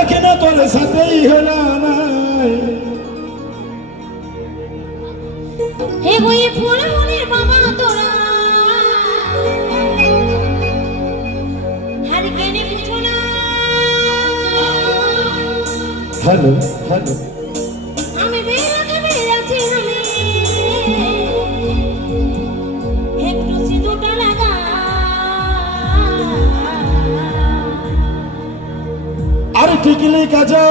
এখানে তোর সাথেই হলো না হে ওই ফুল মনির বাবা তোরা হার কেনে বুঝো না হ্যালো হ্যালো আমি বেরাতে বেরাছি আমি একটু সিঁদুরটা লাগা আরে টিকলি কাজল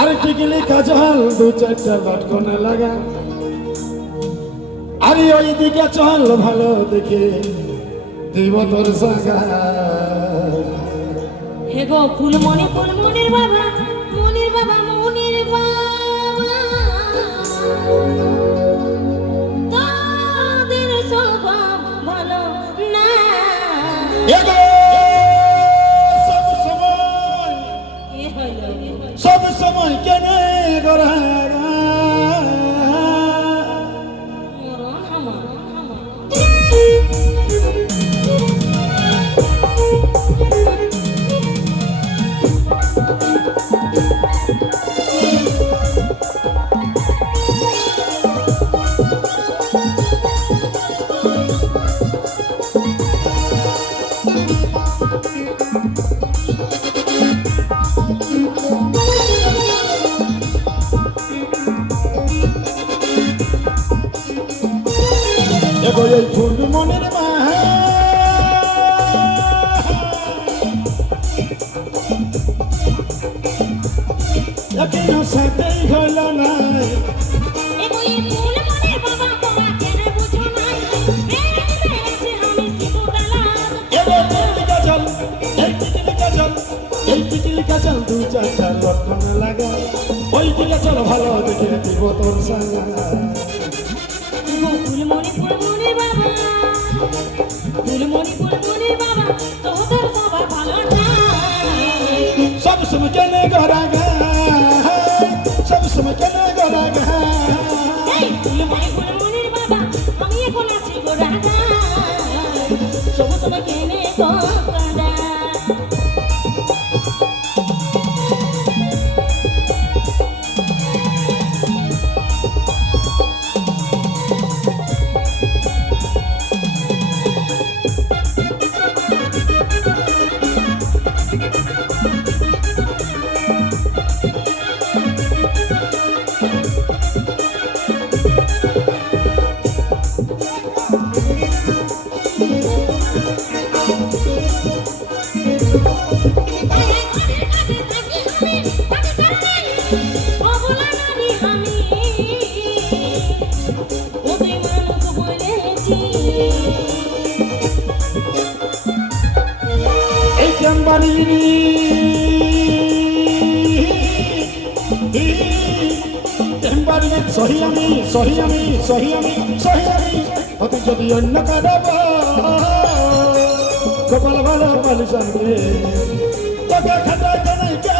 আরে টিকলি কাজল দু চারটা লটকনে লাগা আরে ওই দিকে চল ভালো দেখে দিব তোর সাগা হে গো ফুলমনির বাবা মনির বাবা মনির বাবা তাদের স্বভাব ভালো না এগো সব সময় কেন গড়া এগো এই ফুল মনের মা এখনো সাথেই হইল না এই পিটিলি কাজল দু চারটা লটকনে লাগা ওই দিকে চল ভালো দেখে দিব তোর সাঙ্গা ফুলমনির বাবা তোদের সবার ভালো না সব সময় কেন গড়া গা সব সময় কেন গড়া গা ফুলমনির বাবা আমি এখন আছি গোড়া সব সময় কেনে গড়া এই চেম্বারি সহি আমি হতে যদি অন্য কারব কপাল ভালো পালিশানকে তোকে খাতা জানাই কে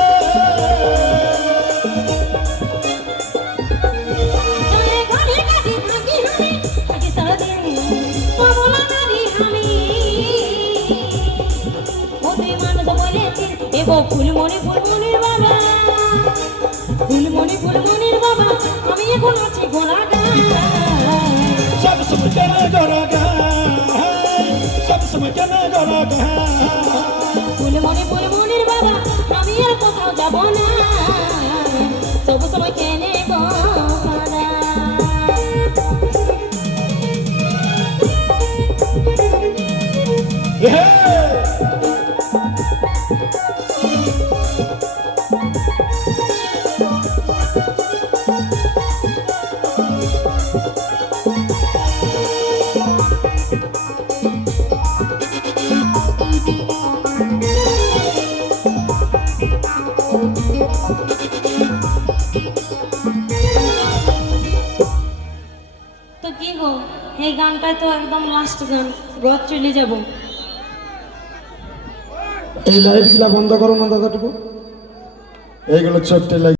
ফুলমনির বাবা আমি এখন আছি গোড়াটা সব সময় কেন গড়া গা সব সময় কেন গড়া গা ফুলমনির বাবা আমি আর কোথাও যাব না সব সময় কেনে গোড়া এই গানটা তো একদম লাস্ট গান রথ চলে যাব এই লাইটগুলা বন্ধ করো না দাদাটুকু এইগুলো ছোট্ট লাইট